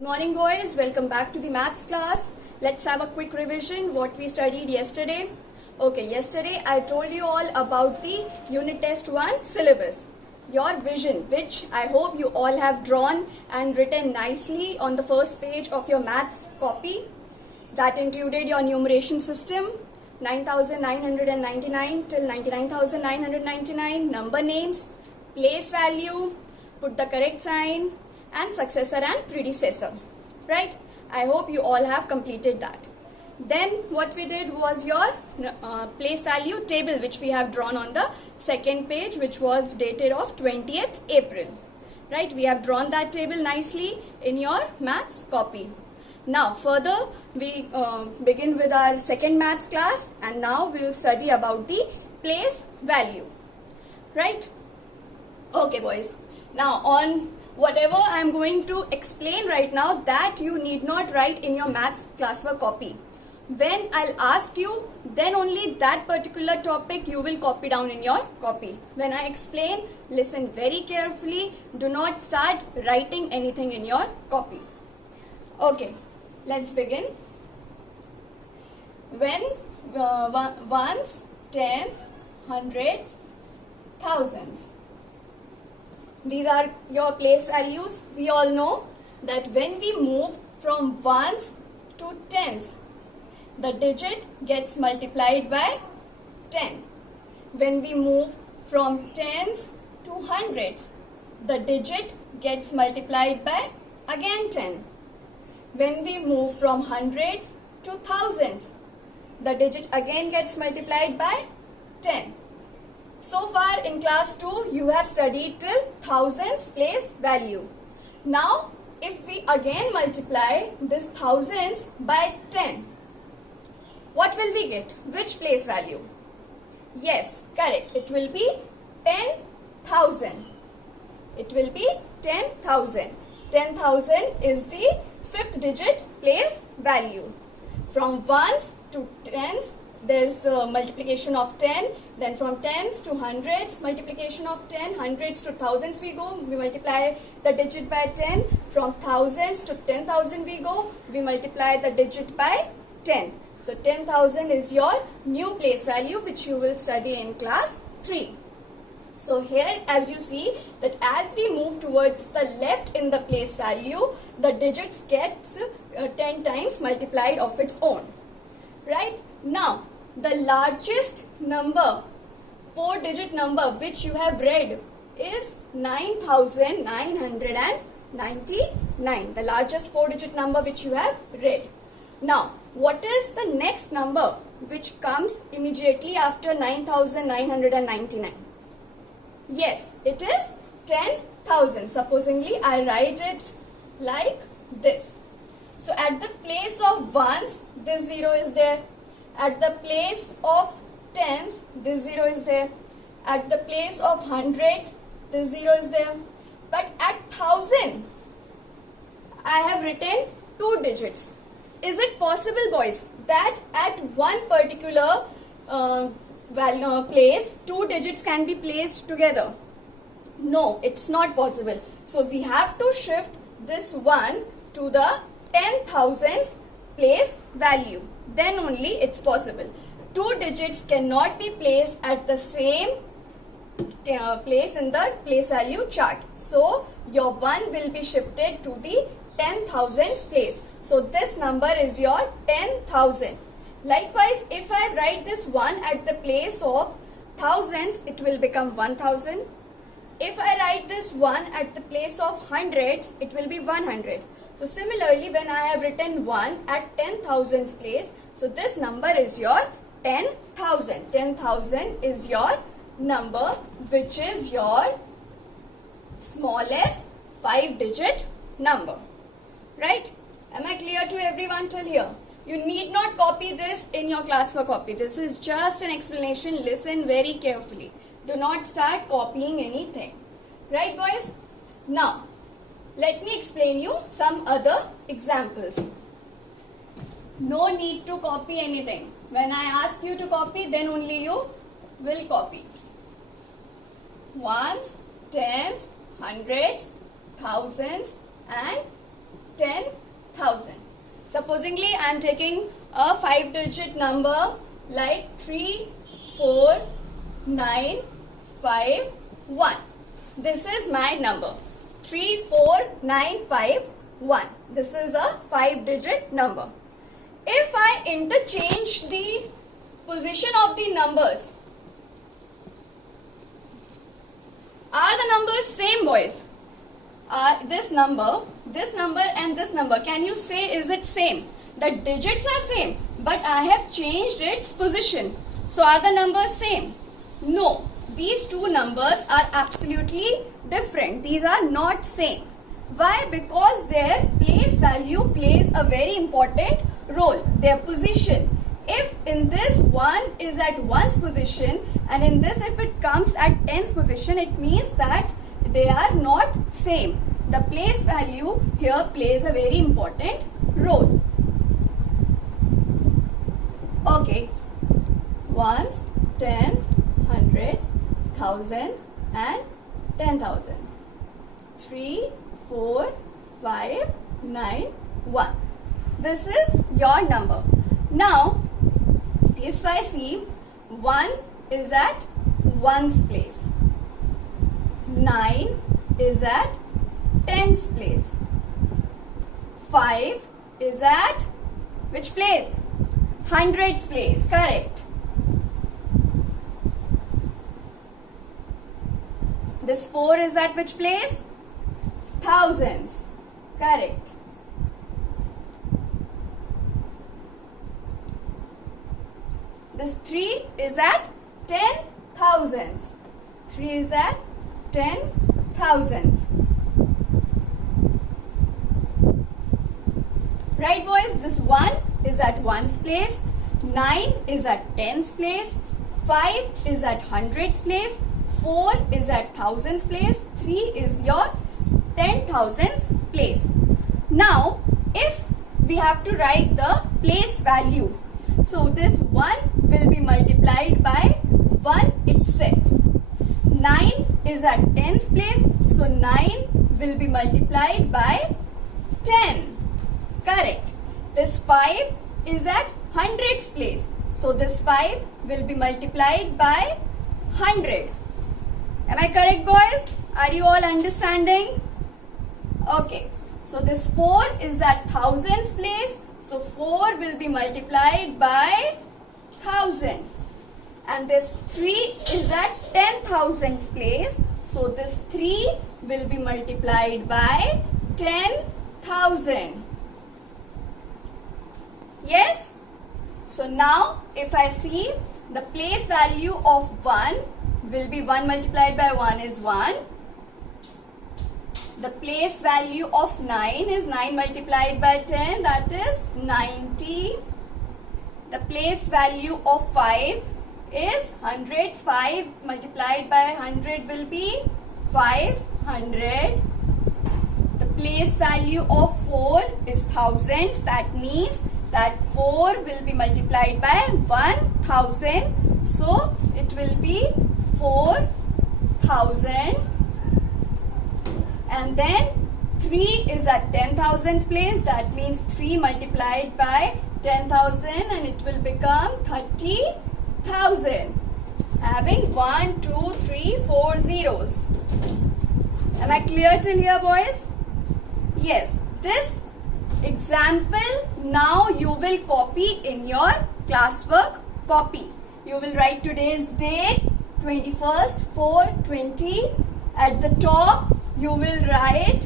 Good morning boys, welcome back to the maths class. Let's have a quick revision what we studied yesterday. Okay, yesterday I told you all about the unit test 1 syllabus. Your vision, which I hope you all have drawn and written nicely on the first page of your maths copy. That included your numeration system, 9,999 till 99,999, number names, place value, put the correct sign, and successor and predecessor, right? I hope you all have completed that. Then what we did was your place value table, which we have drawn on the second page, which was dated of 20th April, right? We have drawn that table nicely in your maths copy. Now further we begin with our second maths class, and now we will study about the place value, right? Okay boys, now on whatever I am going to explain right now, that you need not write in your maths classwork copy. When I'll ask you, then only that particular topic you will copy down in your copy. When I explain, listen very carefully. Do not start writing anything in your copy. Okay, let's begin. When ones, tens, hundreds, thousands. These are your place values. We all know that when we move from ones to tens, the digit gets multiplied by 10. When we move from tens to hundreds, the digit gets multiplied by again 10. When we move from hundreds to thousands, the digit again gets multiplied by 10. So far in class 2, you have studied till thousands place value. Now, if we again multiply this thousands by 10, what will we get? Which place value? Yes, correct. It will be 10,000. It will be 10,000. 10,000 is the fifth digit place value. From ones to tens, there is multiplication of 10. Then from tens to hundreds, multiplication of 10. Hundreds to thousands we go. We multiply the digit by 10. From thousands to 10,000 we go. We multiply the digit by 10. So 10,000 is your new place value, which you will study in class 3. So here, as you see, that as we move towards the left in the place value, the digits get 10 times multiplied of its own. Right? Now, the largest number, 4-digit number, which you have read is 9,999. The largest 4-digit number which you have read. Now, what is the next number which comes immediately after 9,999? Yes, it is 10,000. Supposingly, I write it like this. So, at the place of ones, this 0 is there. At the place of tens, this 0 is there. At the place of hundreds, this 0 is there. But at 1,000, I have written 2 digits. Is it possible, boys, that at one particular place, 2 digits can be placed together? No, it's not possible. So we have to shift this 1 to the 10,000th place value. Then only it's possible. 2 digits cannot be placed at the same place in the place value chart. So your 1 will be shifted to the 10,000th place. So this number is your 10,000. Likewise, if I write this 1 at the place of thousands, it will become 1,000. If I write this 1 at the place of hundreds, it will be 100. So similarly, when I have written 1 at 10,000's place, so this number is your 10,000. 10,000 is your number, which is your smallest 5-digit number. Right? Am I clear to everyone till here? You need not copy this in your classwork copy. This is just an explanation. Listen very carefully. Do not start copying anything. Right, boys? Now, let me explain you some other examples. No need to copy anything. When I ask you to copy, then only you will copy. Ones, tens, hundreds, thousands, and 10 Supposingly, I am taking a 5-digit number like 3, 4, 9, 5, 1. This is my number. 3, 4, 9, 5, 1. This is a 5-digit number. If I interchange the position of the numbers, are the numbers same, boys? This number and this number, can you say is it same? The digits are same, but I have changed its position. So are the numbers same? No. These two numbers are absolutely different. These are not same. Why? Because their place value plays a very important role. Their position. If in this 1 is at 1's position and in this if it comes at 10's position, it means that they are not same. The place value here plays a very important role. Okay. Ones, tens, hundreds, thousands and 10,000. 3, 4, 5, 9, 1. This is your number. Now, if I see 1 is at 1's place, 9 is at 10's place, 5 is at which place? 100's place, correct. This 4 is at which place? Thousands, correct. This 3 is at 10,000s. 3 is at 10,000s. Right, boys? This 1 is at 1's place. 9 is at 10's place. 5 is at 100's place. 4 is at 1000's place. 3 is your 10,000's place. Now, if we have to write the place value, so this 1 will be multiplied by 1 itself. 9 is at 10's place, so 9 will be multiplied by 10. Correct. This 5 is at 100's place, so this 5 will be multiplied by 100. Am I correct, boys? Are you all understanding? Okay. So this 4 is at 1000's place, so 4 will be multiplied by 1000. And this 3 is at 10,000's place, so this 3 will be multiplied by 10,000. Yes? So now if I see the place value of 1 will be 1 multiplied by 1 is 1. The place value of 9 is 9 multiplied by 10, that is 90. The place value of 5 is hundreds. 5 multiplied by 100 will be 500. The place value of 4 is thousands. That means that 4 will be multiplied by 1000. So it will be 4,000. And then 3 is at 10,000's place. That means 3 multiplied by 10,000 and it will become 30,000. Having 1, 2, 3, 4 zeros. Am I clear till here, boys? Yes. This example now you will copy in your classwork copy. You will write today's date, 21st 4/20. At the top you will write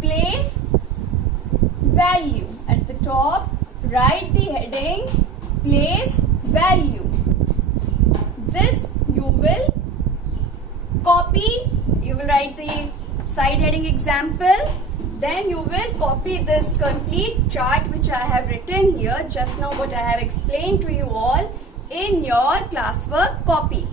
place value. At the top write the heading place value. This you will copy. You will write the side heading example. Then you will copy this complete chart which I have written here just now, what I have explained to you all, in your classwork copy.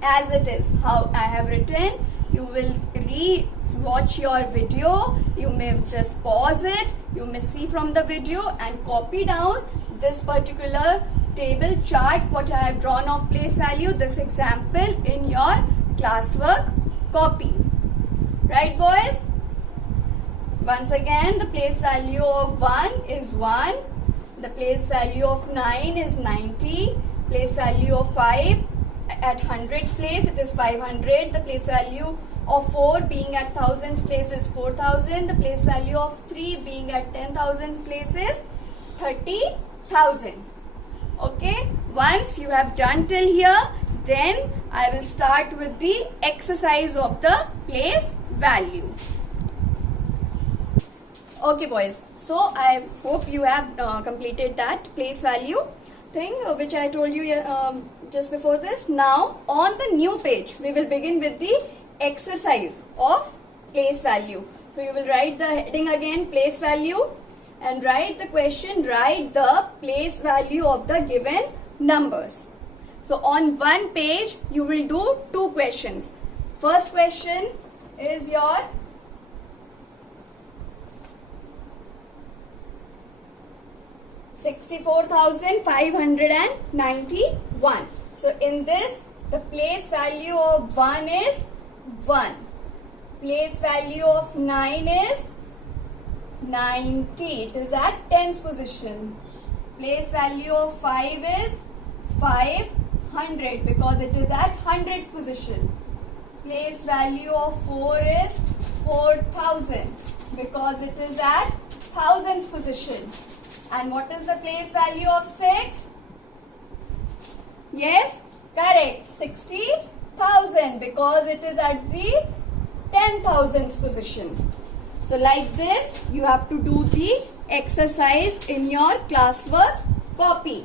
As it is, how I have written, you will re-watch your video. You may just pause it. You may see from the video and copy down this particular table chart what I have drawn of place value, this example in your classwork copy. Right, boys? Once again, the place value of 1 is 1. The place value of 9 is 90. Place value of 5 at hundreds place, it is 500. The place value of 4 being at thousands place is 4000. The place value of 3 being at 10,000 place is 30,000. Okay, once you have done till here, then I will start with the exercise of the place value. Okay boys, so I hope you have completed that place value thing which I told you just before this. Now on the new page we will begin with the exercise of place value. So you will write the heading again, place value, and write the question, write the place value of the given numbers. So on one page you will do 2 questions. First question is your $64,591. So in this, the place value of 1 is 1. Place value of 9 is 90. It is at tens position. Place value of 5 is 500 because it is at hundreds position. Place value of 4 is 4000 because it is at thousands position. And what is the place value of 6? Yes, correct, 60,000 because it is at the 10,000s position. So like this, you have to do the exercise in your classwork copy.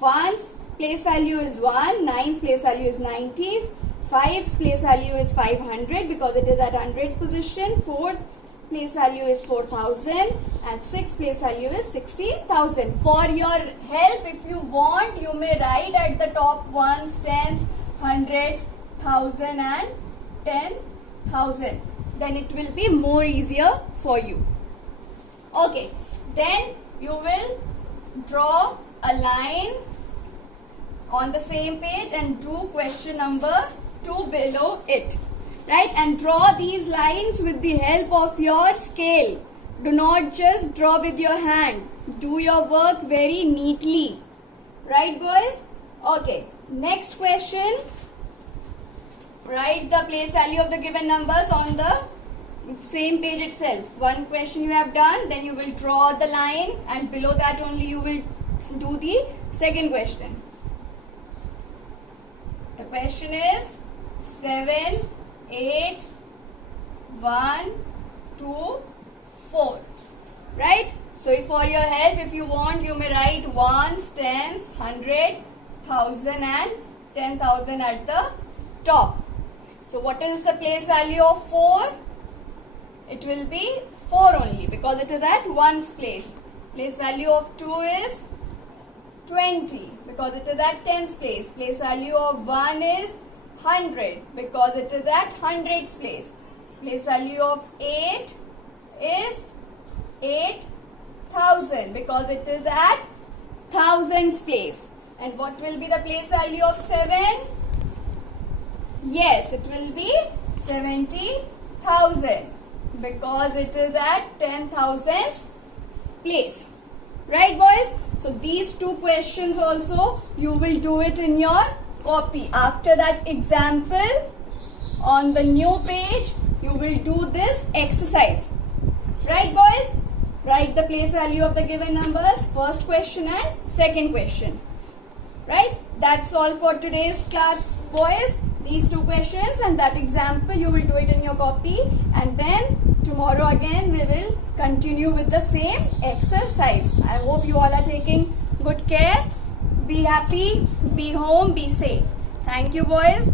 1's place value is 1, 9's place value is 90, 5's place value is 500 because it is at hundreds position, 4's place value is 4000 and 6th place value is 60,000. For your help, if you want, you may write at the top 1s, 10s, hundreds, 1000 and 10,000. Then it will be more easier for you. Okay, then you will draw a line on the same page and do question number 2 below it. Right, and draw these lines with the help of your scale. Do not just draw with your hand. Do your work very neatly. Right, boys? Okay, next question. Write the place value of the given numbers on the same page itself. One question you have done, then you will draw the line, and below that only you will do the second question. The question is 7, 8, 1, 2, 4. Right? So for your help, if you want, you may write 1s, 10s, 100, 1000 and 10,000 at the top. So what is the place value of 4? It will be 4 only because it is at 1's place. Place value of 2 is 20 because it is at 10's place. Place value of 1 is 100 because it is at hundreds place. Place value of 8 is 8,000 because it is at thousands place. And what will be the place value of 7? Yes, it will be 70,000 because it is at 10,000s place. Right, boys? So these 2 questions also you will do it in your copy. After that example, on the new page, you will do this exercise. Right, boys? Write the place value of the given numbers, first question and second question. Right? That's all for today's class, boys. These 2 questions and that example, you will do it in your copy. And then tomorrow again, we will continue with the same exercise. I hope you all are taking good care. Be happy, be home, be safe. Thank you, boys.